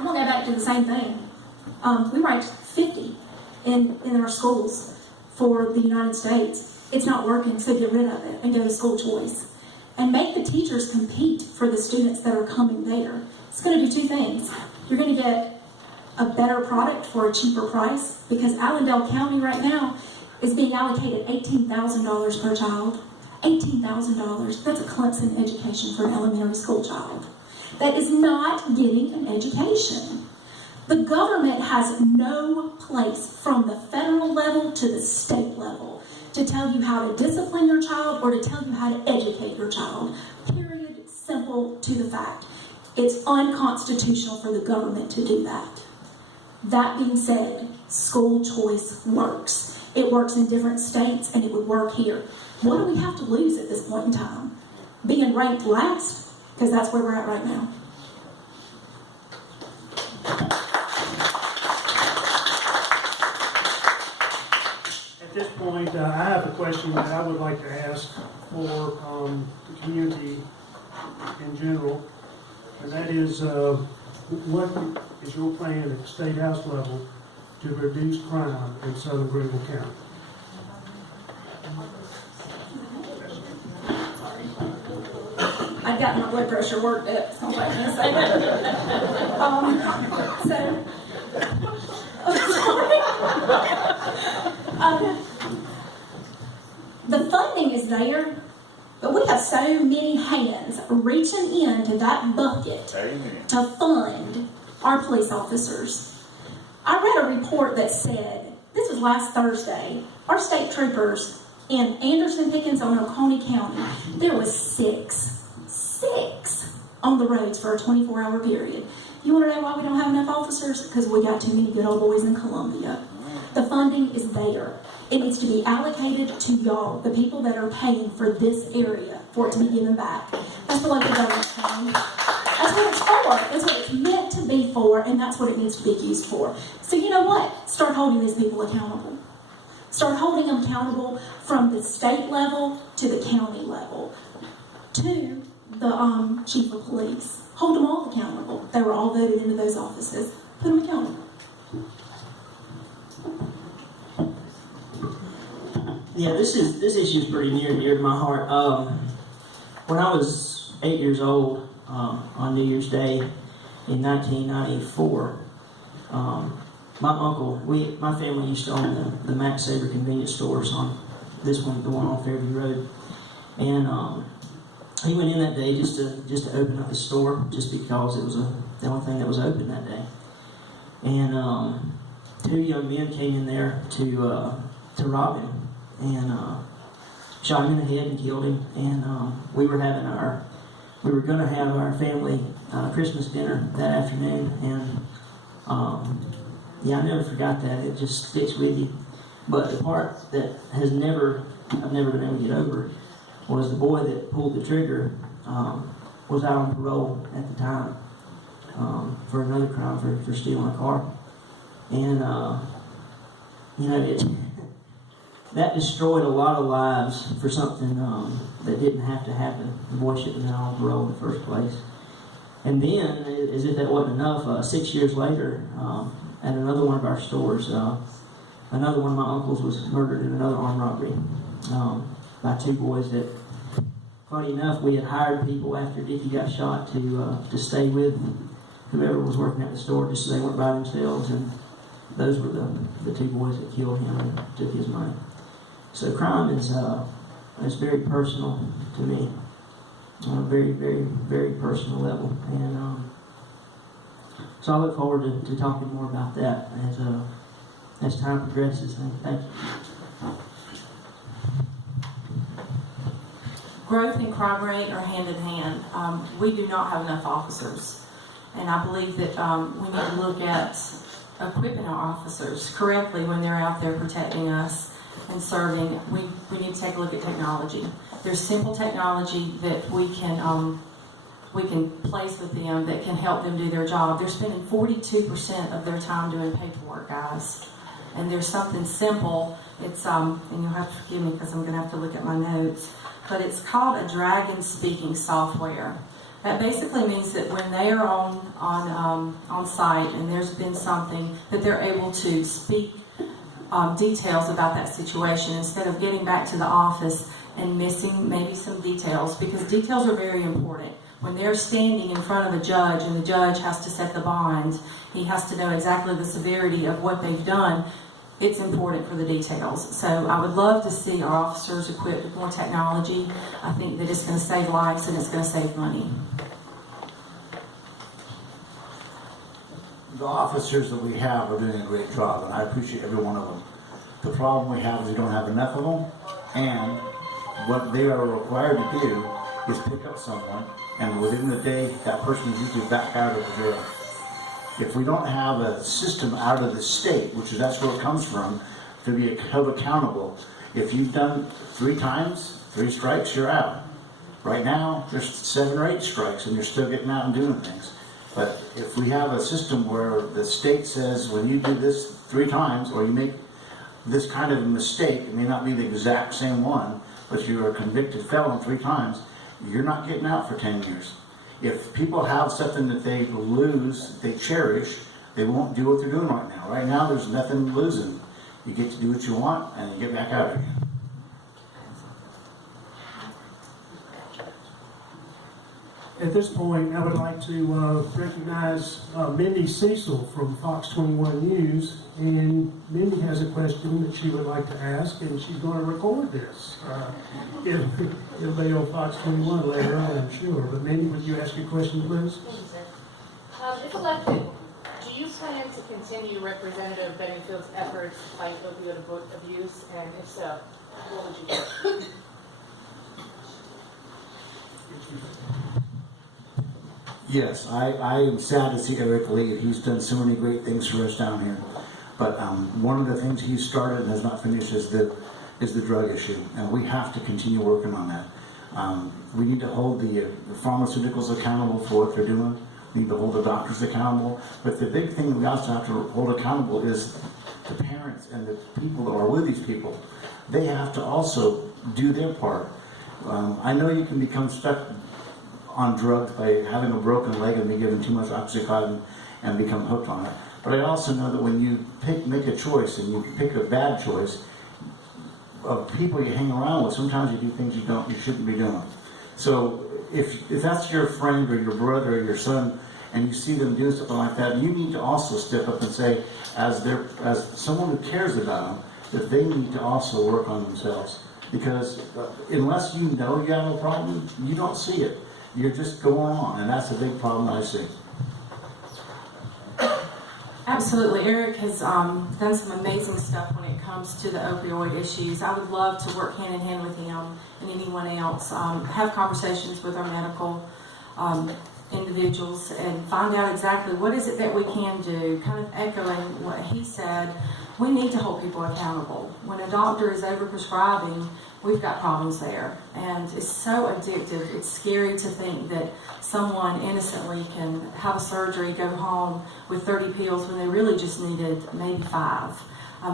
I'm going to go back to the same thing. We ranked 50 in our schools for the United States. It's not working, so get rid of it and go to school choice. And make the teachers compete for the students that are coming there. It's going to do two things. You're going to get a better product for a cheaper price, because Allendale County right now is being allocated $18,000 per child. $18,000. That's a Clemson education for an elementary school child. That is not getting an education. The government has no place from the federal level to the state level to tell you how to discipline your child or to tell you how to educate your child. Period. Simple to the fact. It's unconstitutional for the government to do that. That being said, school choice works. It works in different states, and it would work here. What do we have to lose at this point in time? Being ranked last? Because that's where we're at right now. At this point, I have a question that I would like to ask for the community in general, and that is, what is your plan at the State House level to reduce crime in southern Greenville County? I've got my blood pressure worked up, so I'm like, in a second. The funding is there, but we have so many hands reaching into that bucket to fund our police officers. I read a report that said, this was last Thursday, our state troopers in Anderson, Pickens, and Oconee County, there was six on the roads for a 24-hour period. You want to know why we don't have enough officers? Because we got too many good old boys in Columbia. The funding is there. It needs to be allocated to y'all, the people that are paying for this area, for it to be given back. That's what local government's paying. That's what it's for. That's what it's meant to be for, and that's what it needs to be used for. So you know what? Start holding these people accountable. Start holding them accountable from the state level to the county level to the chief of police. Hold them all accountable. They were all voted into those offices. Put them accountable. Yeah, this issue is pretty near and dear to my heart. When I was 8 years old, on New Year's Day in 1994, my uncle, my family used to own the Max Saber convenience stores on this one, the one on Fairview Road, and he went in that day just to open up his store, just because it was the only thing that was open that day. And two young men came in there to rob him, and shot him in the head and killed him. And we were going to have our family Christmas dinner that afternoon, and yeah, I never forgot that. It just sticks with you. But the part that I've never been able to get over was the boy that pulled the trigger was out on parole at the time for another crime, for stealing a car. And that destroyed a lot of lives for something that didn't have to happen. The boy shouldn't have been on parole in the first place. And then, as if that wasn't enough, 6 years later, at another one of our stores, another one of my uncles was murdered in another armed robbery by two boys that, funny enough, we had hired people after Dickie got shot to stay with whoever was working at the store, just so they weren't by themselves. And those were the two boys that killed him and took his money. So crime is very personal to me, on a very, very, very personal level. And so I look forward to talking more about that as time progresses. Thank you. Growth and crime rate are hand in hand. We do not have enough officers, and I believe that we need to look at equipping our officers correctly when they're out there protecting us and serving. We need to take a look at technology. There's simple technology that we can place with them that can help them do their job. They're spending 42% of their time doing paperwork, guys. And there's something simple. It's and you'll have to forgive me because I'm going to have to look at my notes. But it's called a dragon speaking software. That basically means that when they are on site and there's been something, that they're able to speak details about that situation instead of getting back to the office and missing maybe some details, because details are very important. When they're standing in front of a judge and the judge has to set the bond, he has to know exactly the severity of what they've done. It's important for the details. So I would love to see our officers equipped with more technology. I think that it's going to save lives and it's going to save money. The officers that we have are doing a great job, and I appreciate every one of them. The problem we have is we don't have enough of them, and what they are required to do is pick up someone, and within the day, that person is usually back out of the jail. If we don't have a system out of the state, which is that's where it comes from, to be held accountable, if you've done 3 times, 3 strikes, you're out. Right now, there's 7 or 8 strikes, and you're still getting out and doing things. But if we have a system where the state says, when you do this 3 times, or you make this kind of a mistake, it may not be the exact same one, but you're a convicted felon 3 times, you're not getting out for 10 years. If people have something that they lose, they cherish, they won't do what they're doing right now. Right now, there's nothing losing. You get to do what you want, and you get back out again. At this point, I would like to recognize Mindy Cecil from Fox 21 News, and Mindy has a question that she would like to ask, and she's going to record this. It'll be on Fox 21 later on, I'm sure. But Mindy, would you ask your question, please? Thank you, sir. If elected, do you plan to continue Representative Bedingfield's efforts to fight opioid abuse, and if so, what would you do? Yes, I am sad to see Eric leave. He's done so many great things for us down here. But one of the things he's started and has not finished is the drug issue, and we have to continue working on that. We need to hold the pharmaceuticals accountable for what they're doing. We need to hold the doctors accountable. But the big thing that we also have to hold accountable is the parents and the people that are with these people. They have to also do their part. I know you can become stuck on drugs by having a broken leg and be given too much Oxycontin and become hooked on it. But I also know that when you make a choice and you pick a bad choice, of people you hang around with, sometimes you do things you shouldn't be doing. So if that's your friend or your brother or your son, and you see them do something like that, you need to also step up and say, as someone who cares about them, that they need to also work on themselves. Because unless you know you have a problem, you don't see it. You're just going on, and that's a big problem I see. Absolutely. Eric has done some amazing stuff when it comes to the opioid issues. I would love to work hand in hand with him and anyone else, have conversations with our medical individuals and find out exactly what is it that we can do, kind of echoing what he said. We need to hold people accountable. When a doctor is overprescribing, we've got problems there. And it's so addictive. It's scary to think that someone innocently can have a surgery, go home with 30 pills when they really just needed maybe 5.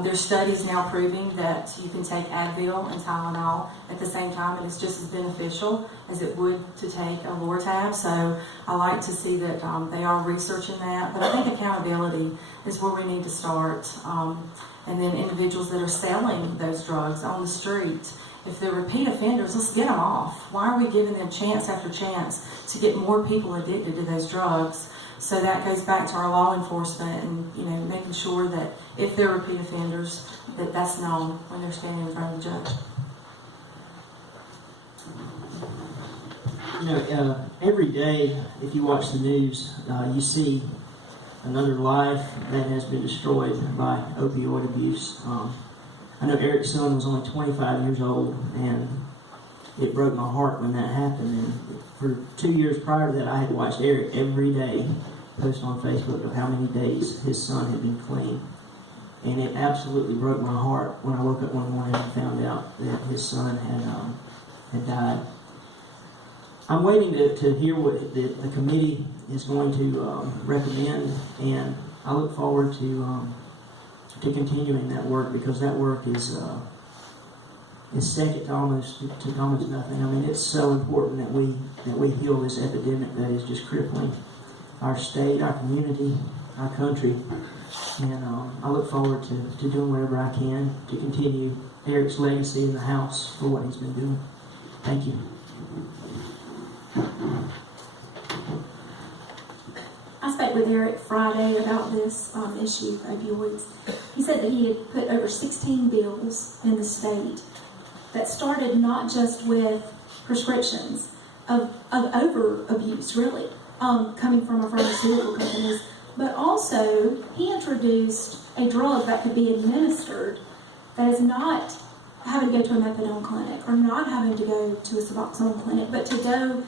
There's studies now proving that you can take Advil and Tylenol at the same time, and it's just as beneficial as it would to take a Lortab. So I like to see that they are researching that. But I think accountability is where we need to start. And then individuals that are selling those drugs on the street, if they're repeat offenders, let's get them off. Why are we giving them chance after chance to get more people addicted to those drugs? So that goes back to our law enforcement and making sure that if they're repeat offenders, that's known when they're standing in front of the judge. Every day, if you watch the news, you see another life that has been destroyed by opioid abuse. I know Eric's son was only 25 years old, and it broke my heart when that happened. And for 2 years prior to that, I had watched Eric every day post on Facebook of how many days his son had been clean. And it absolutely broke my heart when I woke up one morning and found out that his son had died. I'm waiting to hear what the committee is going to recommend, and I look forward to continuing that work, because that work is is second to almost nothing. I mean, it's so important that we heal this epidemic that is just crippling our state, our community, our country. And I look forward to doing whatever I can to continue Eric's legacy in the House for what he's been doing. Thank you. I spoke with Eric Friday about this issue of opioids. He said that he had put over 16 bills in the state that started not just with prescriptions of over abuse, really, coming from our pharmaceutical companies, but also he introduced a drug that could be administered that is not having to go to a methadone clinic or not having to go to a Suboxone clinic, but to go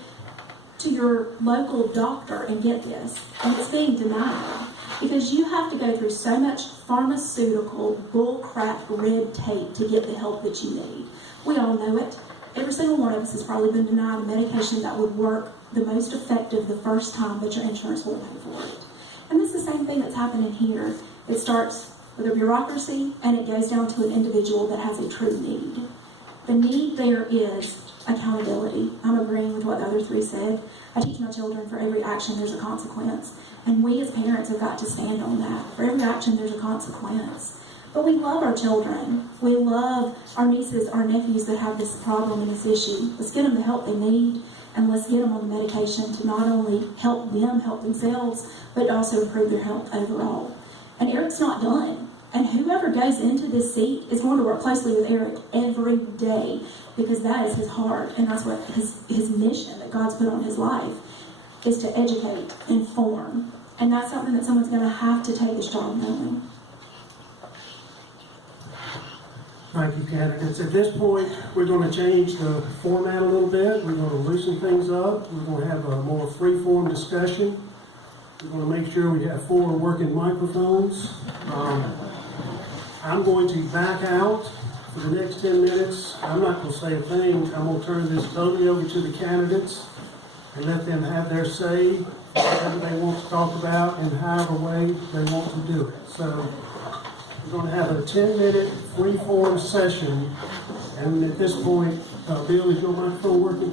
to your local doctor and get this. And it's being denied because you have to go through so much pharmaceutical bullcrap red tape to get the help that you need. We all know it. Every single one of us has probably been denied a medication that would work the most effective the first time, but your insurance won't pay for it. And it's the same thing that's happening here. It starts with a bureaucracy and it goes down to an individual that has a true need. The need there is accountability. I'm agreeing with what the other three said. I teach my children for every action there's a consequence. And we as parents have got to stand on that. For every action there's a consequence. But we love our children. We love our nieces, our nephews that have this problem and this issue. Let's get them the help they need, and let's get them on the medication to not only help them help themselves, but also improve their health overall. And Eric's not done. And whoever goes into this seat is going to work closely with Eric every day, because that is his heart, and that's what his mission that God's put on his life is to educate, inform. And that's something that someone's going to have to take this job knowing. Thank you, candidates. At this point, we're going to change the format a little bit. We're going to loosen things up. We're going to have a more free-form discussion. We're going to make sure we have 4 working microphones. I'm going to back out for the next 10 minutes. I'm not going to say a thing. I'm going to turn this totally over to the candidates and let them have their say, whatever they want to talk about, and however way they want to do it. So we're going to have a 10-minute free-form session. And at this point, Bill, is your microphone working?